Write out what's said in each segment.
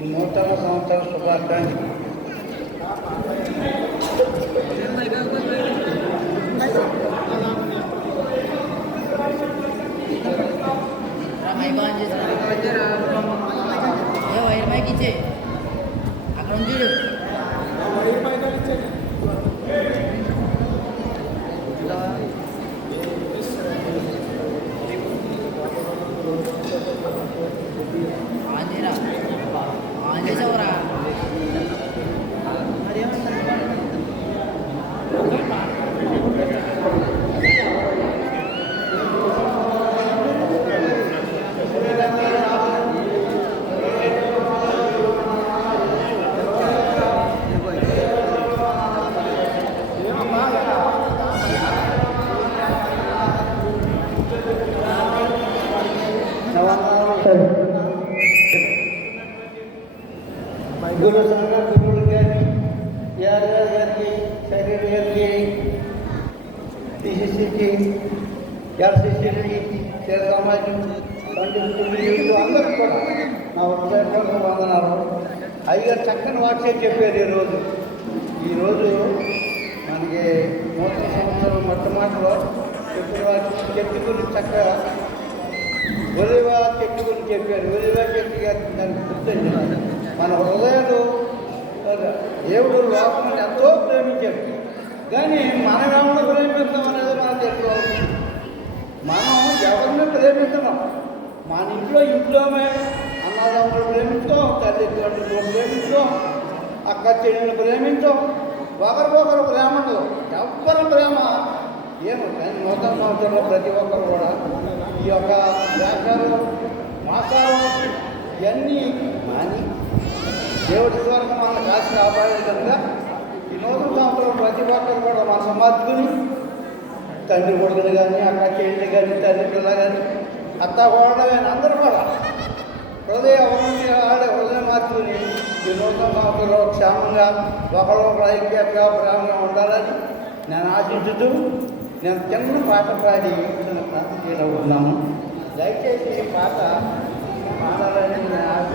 ఈ నూతన సంవత్సర శుభాకాంక్షలు. వైర్ మైక్ ఇచ్చే అక్కడ చూడు ఆంజనేయ ఆంజనేయవరా గురు సంఘ గురువులు కానీ యాదవ్ గారికి శరీర్ గారికి టీసీసీకి ఎల్సీసీకి సేవ సమాజం పండితులు అందరూ కూడా నా ఉత్సాహంగా వందనాలు. అయ్యగారు చక్కని వాక్యం చెప్పారు. ఈరోజు మనకి నూతన సంవత్సరం మొట్టమొదటిలో చెప్పిన వాక్యం చెట్టు గురించి చక్కగా ఒలివ చెట్టు గురించి చెప్పారు. ఒలివ చెట్టు గారికి దానికి గుర్తుంది. మన హృదయాలు దేవుడు లోకం ఎంతో ప్రేమించాడు, కానీ మనం ఎవరిని ప్రేమిస్తాం అనేది మనకు తెలుసు. మనం ఎవరిని ప్రేమిస్తున్నాం? మన ఇంట్లోనే అన్నదమ్ములు ప్రేమించాం, తల్లిదండ్రులు ప్రేమించాం, అక్క చెల్లెలు ప్రేమించాం, ఒకరికొకరు ప్రేమ ఉండదు. ఎవరి ప్రేమ ఏమో కానీ నూతన సంవత్సరంలో ప్రతి ఒక్కరు కూడా ఈ యొక్క వేషాలు మాసాలు ఇవన్నీ అని దేవుడి ద్వారా మన కాసి కాపాడే కనుక ఈ నూతన సంవత్సరం ప్రతి ఒక్కరు కూడా మన సమాధిని తండ్రి కొడుకులు కానీ అక్క చెల్లి కానీ తల్లి పిల్ల కానీ అత్త కోడలు కానీ అందరూ కూడా హృదయం మార్చుకుని ఈ నూతన సంవత్సరంలో క్షేమంగా ఒకళ్ళు ఐక్యతగా ప్రేమగా ఉండాలని నేను ఆశించుతూ నేను చిన్న పాట పాడి ఉన్నాము. దయచేసి ఈ పాట పాడాలని నేను ఆశ.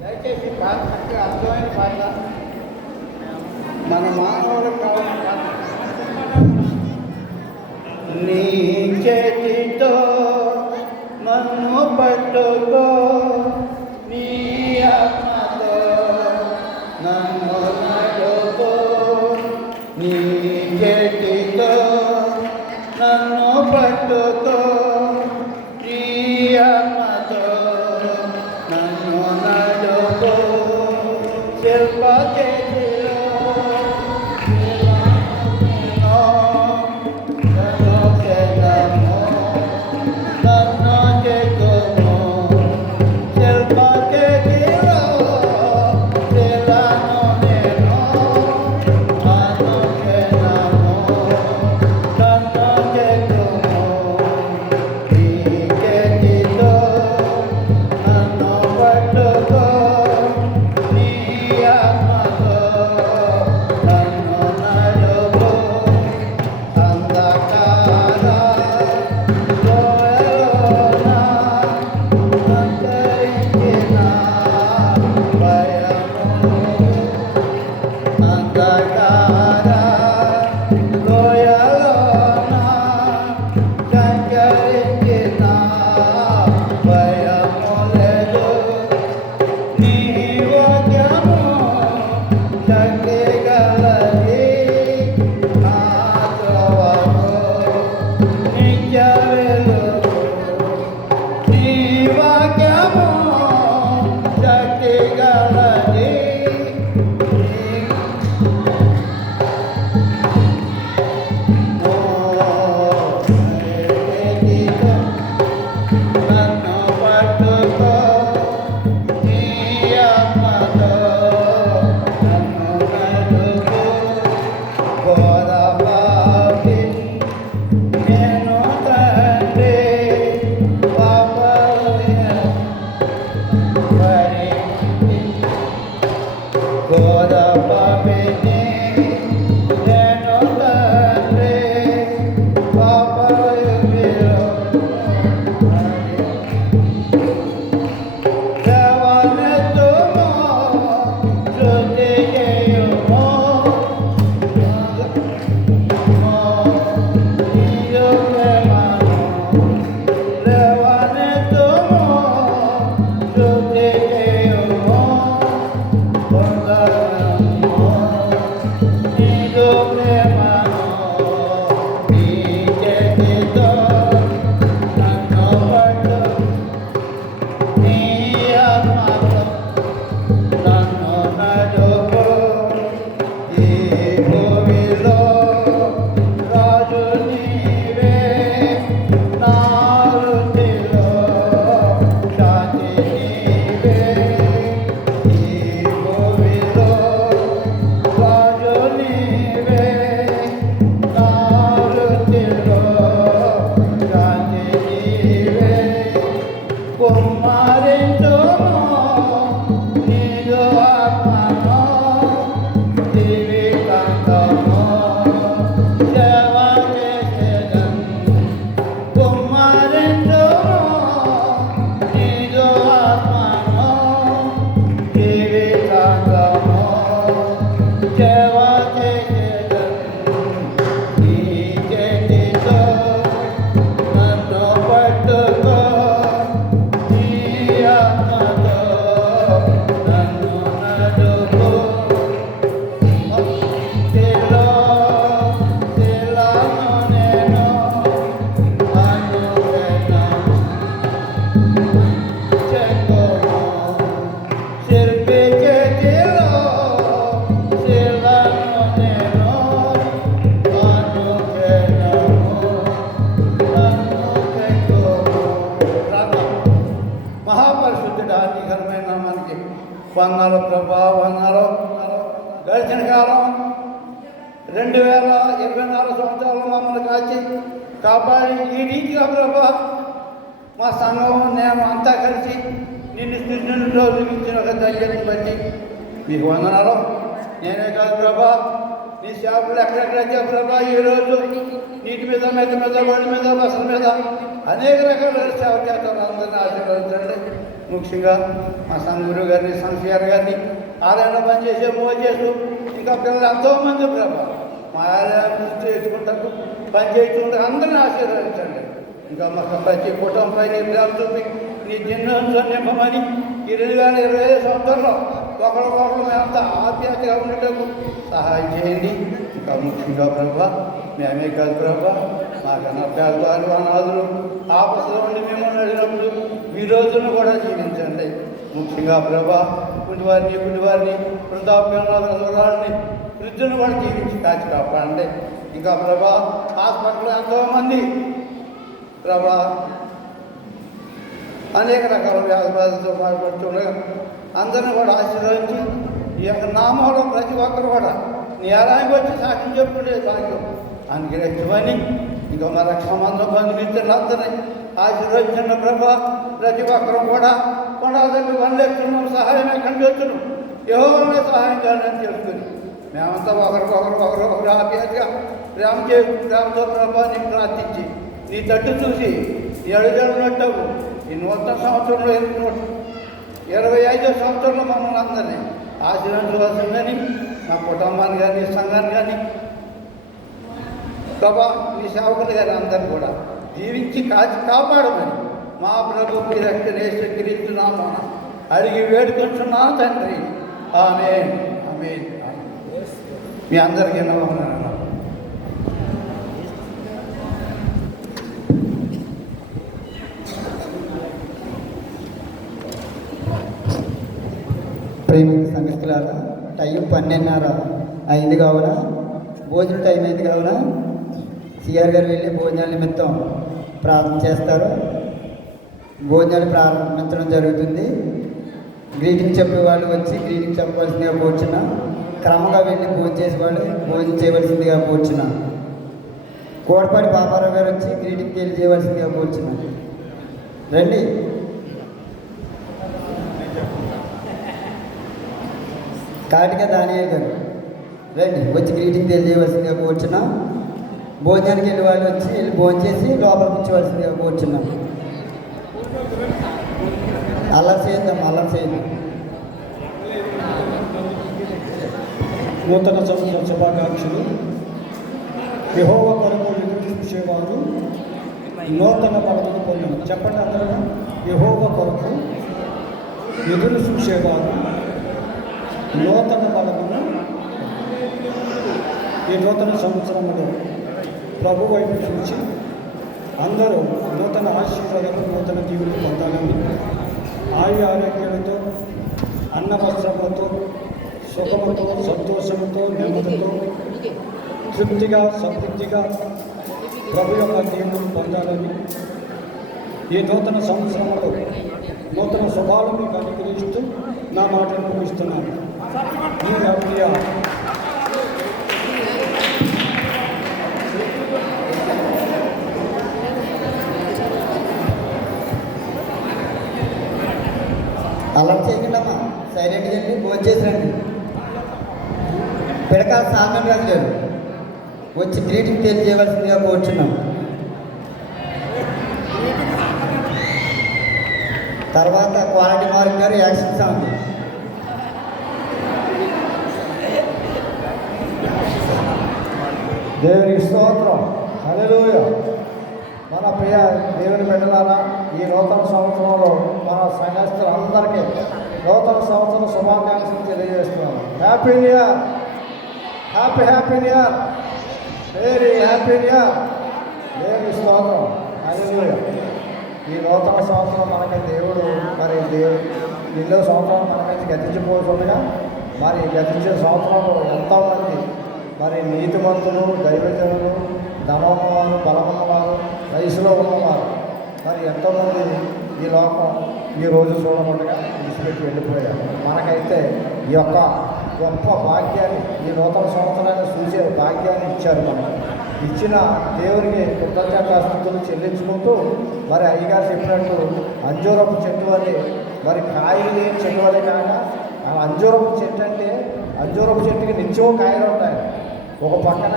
దయచేసి పాట చక్కగా అర్థమైన పాట, మన మానవులకు కావాల్సిన పాట. నీ చేతితో నన్ను పట్టుకో, నీ ఆత్మతో నన్ను నడుకో, నీ చేతితో నన్ను పట్టుకో, నీ ఆత్మతో నన్ను నడుకో, శిల్ప చేతిలో శిల్ప చేతిలో పాపిని నేను తండ్రి పాపయుగిలో దేవనెత్తుమో శృతి చేయుమో నీయు ప్రేమను దేవనెత్తుమో శృతి చేయుమో పొందనమో నీదు ప్రేమను నీ చేతితో నన్ను పట్టు నీ ఆత్మతో నన్ను నడుపు ఈ భూమిలో రాజు నీవే నా వృత్తిలో శాంతి నీవే ఈ భూమిలో రాజు నీవే నా వృత్తిలో శాంతి నీవే కుమారించుము నీదు ఆత్మను జీవితాంతము సేవ చేసేదను కుమారించుము నీదు ఆత్మను జీవితాంతము సేవ చేసేదను నీ చేతితో నన్ను పట్టుకో నీ ఆత్మతో నన్ను నడుపు శిలో శిలను నేను అనువెనము చెక్కుము శిల్పి చేతిలో శిలను నేను అనువెనము మహాపరిశుద్ధుడా నీ ఘనమైన నామానికి వందనాలు ప్రభా వందనాలు. గడిచిన కాలం 2024 సంవత్సరాలు మమ్మల్ని కాచి కాపాడి ఈ రీతిగా ప్రభా మా సంఘం నేను అంతా కలిసి నిన్ను స్థితి రోజులు ఇచ్చిన ఒక ధైర్యాన్ని బట్టి నీకు వందనాలు. నేనే కాదు ప్రభా నీ సేవకులు ఎక్కడెక్కడ ప్రభా ఈరోజు నీటి మీద మెత్త మీద బండి మీద బస్సుల మీద అనేక రకాల సేవ చేస్తారు. అందరినీ ఆశీర్వదించండి. ముఖ్యంగా మా సంగురు గారిని సంశయార్ గారిని ఆలయంలో పనిచేసే మోచేస్తూ ఇంకా పిల్లలు ఎంతోమంది ప్రభా మా ఆలయాన్ని చేసుకుంటారు పనిచేస్తుంటారు. అందరినీ ఆశీర్వదించండి. ఇంకా మాకు ప్రతి కుటుంబంపై నీ ప్రేమ చూపి నీ దినోత్సవం నింపమని ఈ 2025 సంవత్సరంలో ఒకరికొకరు మేమంతా ఆప్యాయతగా ఉండేటకు సహాయం చేయండి. ఇంకా ముఖ్యంగా ప్రభా మేమే కాదు ప్రభా మాకన్నా పేదవారు అనాథులు ఆపదలో ఉండి మిమ్మల్ని అడిగినప్పుడు ఈ రోజును కూడా జీవించండి. ముఖ్యంగా ప్రభా కుంటివారిని వృద్ధాప్యాలని వృద్ధులను కూడా జీవించి కాచి కాపాడండి. ఇంకా ప్రభా హాస్పిటల్లో ఎంతోమంది ప్రభా అనేక రకాల వ్యాధి బాధలతో బాధపడుతుండగా అందరిని కూడా ఆశీర్వదించి ఈ యొక్క నామంలో ప్రతి ఒక్కరు కూడా నీ ఆలయానికి వచ్చి సాక్ష్యం చెప్పుకునే సాక్ష్యం అనుగ్రహించమని ఇంకా మా రక్షాబంధం బంధుమిత్రులు అందరినీ ఆశీర్వదించిన ప్రభా ప్రతి ఒక్కరు కూడా కొండలకి వనలేస్తున్నాం సహాయం ఎక్కడి వచ్చును యెహోవానే సహాయం చేయాలని తెలుసుకుని మేమంతా ఒకరు ఆప్యాయతగా ప్రేమతో ప్రభా నీకు ప్రార్థించి నీ తట్టు చూసి నీ అడుగున్నట్టు ఈ నూతన సంవత్సరంలో 25వ సంవత్సరంలో మమ్మల్ని అందరినీ ఆశీర్వదించవలసిందని నా కుటుంబాన్ని కానీ సంఘాన్ని కానీ ప్రభా మీ సేవకులు కానీ అందరినీ కూడా జీవించి కాపాడమని మా ప్రభు మీ రక్షణేశ్వర కిరీస్తున్నామా అడిగి వేడుకొంటున్నా తండ్రి. ఆమేన్ ఆమేన్. మీ అందరికీ నమస్కారం. ప్రేమిక సంఘస్థులారా టైం 12:30 అయింది కావున భోజనం టైం అయింది కావున సిఆర్ గారు వెళ్ళి భోజనాల నిమిత్తం ప్రార్థన చేస్తారు. భోజనాలు ప్రారంభించడం జరుగుతుంది. గ్రీటింగ్ చెప్పేవాళ్ళు వచ్చి గ్రీటింగ్ చెప్పవలసిందిగా కూర్చున్నా, క్రమంగా వెళ్ళి భోజనం చేసేవాళ్ళు భోజనం చేయవలసిందిగా కూర్చున్నా, కోడపాటి పాపారావు గారు వచ్చి గ్రీటింగ్ తెలియజేయవలసిందిగా కూర్చున్నా. రండి. కాటిక దానియేలు గారు రండి, వచ్చి గ్రీటింగ్ తెలియజేయవలసిందిగా కూర్చున్నాం. భోజనానికి వెళ్ళి వాళ్ళు వచ్చి వెళ్ళి భోజనం చేసి లోపలికి వచ్చేవలసిందిగా కూర్చున్నాం. అల్లరి చేద్దాం, అల్లరి చేద్దాం. నూతన సంవత్సర శుభాకాంక్షలు. యెహోవా కొరకు ఎదురు చూసేవారు నూతన బలమును పొందను. చెప్పండి అందరూ. యెహోవా కొరకు ఎదురు చూసేవారు నూతన బలమును ఈ నూతన సంవత్సరంలో ప్రభు వైపు చూసి అందరూ నూతన ఆశీర్వాదము నూతన దీవులు పొందాలని ఆరోగ్యాలతో అన్న వస్త్రములతో సుఖముతో సంతోషముతో నెమ్మదితో తృప్తిగా సమృద్ధిగా ప్రభు యొక్క దీవులు పొందాలని ఈ నూతన సంవత్సరంలో నూతన శుభాలు మీకు అనుగ్రహిస్తూ నా మాటలు ముగిస్తున్నాను. ఈ ప్రియ అల్లరి చేయకుండా సైలెంట్గా వెళ్ళి భోజనం చేసి రండి. పిడకాల సామాన్ రాజు గారు వచ్చి గ్రీటింగ్ తెలియజేయవలసిందిగా కూర్చున్నాం. తర్వాత క్వాలిటీ మార్క్ గారు యాక్షన్ సాంగ్. దేవునికి స్తోత్రం. హల్లెలూయా. మన ప్రియ దేవుని బిడ్డలారా, ఈ నూతన సంవత్సరంలో మన సంఘస్థులందరికీ నూతన సంవత్సరం శుభాకాంక్షలు తెలియజేస్తున్నాను. Happy new year, happy new year, very happy new year. దేవుని స్తోత్రం. హల్లెలూయా. ఈ నూతన సంవత్సరం మనకి దేవుడు ఎన్నో సంవత్సరాలు మనకైతే గతించిపోతుండగా మరి గతించిన సంవత్సరంలో ఎంతోమంది మరి నీతిమంతులు, దైవజనులు, ధనమున్నవారు, బలమున్నవారు, వయసులో ఉన్నవారు మరి ఎంతోమంది ఈ లోకం ఈ రోజు చూడకుండా విడిచిపెట్టి వెళ్ళిపోయారు. మనకైతే ఈ యొక్క గొప్ప భాగ్యాన్ని, ఈ నూతన సంవత్సరాన్ని చూసే భాగ్యాన్ని ఇచ్చారు. మనకు ఇచ్చిన దేవునికి కృతజ్ఞతాస్తుతులు చెల్లించుకుంటూ మరి అయ్యగారు చెప్పినట్టు అంజూరపు చెట్టు అని మరి కాయలు లేని చెట్టు అనే కాక అంజూరపు చెట్టు అంటే అంజూరపు చెట్టుకి నిత్యం కాయలు ఉంటాయి. ఒక పక్కన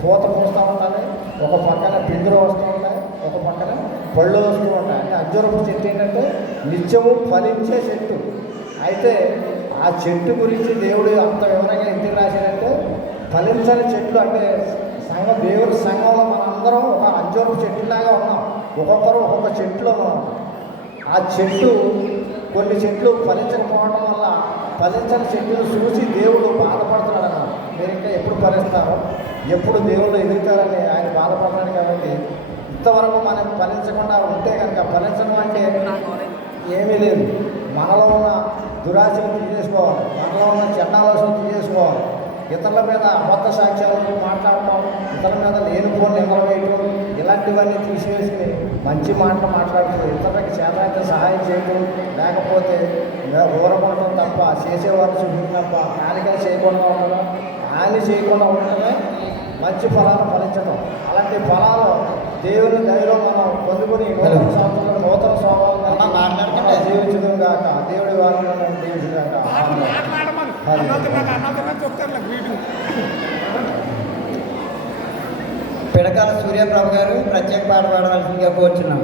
పూత పూస్తూ ఉంటాయి, ఒక పక్కన పిందులు వస్తూ ఉంటాయి, ఒక పక్కన పళ్ళు వస్తూ ఉంటాయి. అంటే అంజూరపు చెట్టు ఏంటంటే నిత్యము ఫలించే చెట్టు. అయితే ఆ చెట్టు గురించి దేవుడు అంత వివరంగా ఎందుకు రాశాడంటే ఫలించని చెట్లు అంటే దేవుడి సంఘంలో మనందరం ఒక అంజూరపు చెట్టులాగా ఉన్నాం. ఒక్కొక్కరు ఒక్కొక్క చెట్టులో ఉన్నాం. ఆ చెట్టు కొన్ని చెట్లు ఫలించకపోవడం వల్ల ఫలించని చెట్టును చూసి దేవుడు బాధపడుతున్నాడు అన్న. మీరు ఇంకా ఎప్పుడు ఫలిస్తారో, ఎప్పుడు దేవుడు ఎదుగుతారని ఆయన బాధపడుతున్నాడు. కాబట్టి ఇంతవరకు మనం ఫలించకుండా ఉంటే కనుక ఫలించడం అంటే ఏమీ లేదు. మనలో ఉన్న దురాశలు తీసేసుకోవాలి, మనలో ఉన్న చెడ్డాలోచనలు తీసేసుకోవాలి. ఇతరుల మీద అబద్ధ సాక్ష్యాలు మాట్లాడటం, ఇతరుల మీద లేనిపోని నిందలు వేయటం, ఇలాంటివన్నీ తీసివేసి మంచి మాటలు మాట్లాడుతూ ఇతరులకి చేతనైతే సహాయం చేయటం, లేకపోతే ఊరపడటం తప్ప చేసేవారు చూపించడం తప్ప హానిగా చేయకుండా ఉండడం, హాని చేయకుండా ఉండడమే మంచి ఫలాలు ఫలించడం. అలాంటి ఫలాలు దేవుని దయలో మనం పొందుకుని నూతన సంవత్సరం నూతన స్వభావంగా జీవించడం కాక దేవుడి వారిని జీవించడం కాక. పిడకాల సూర్యప్రభు గారు ప్రత్యేక పాట పాడవలసిందిగా కోరుచున్నాం.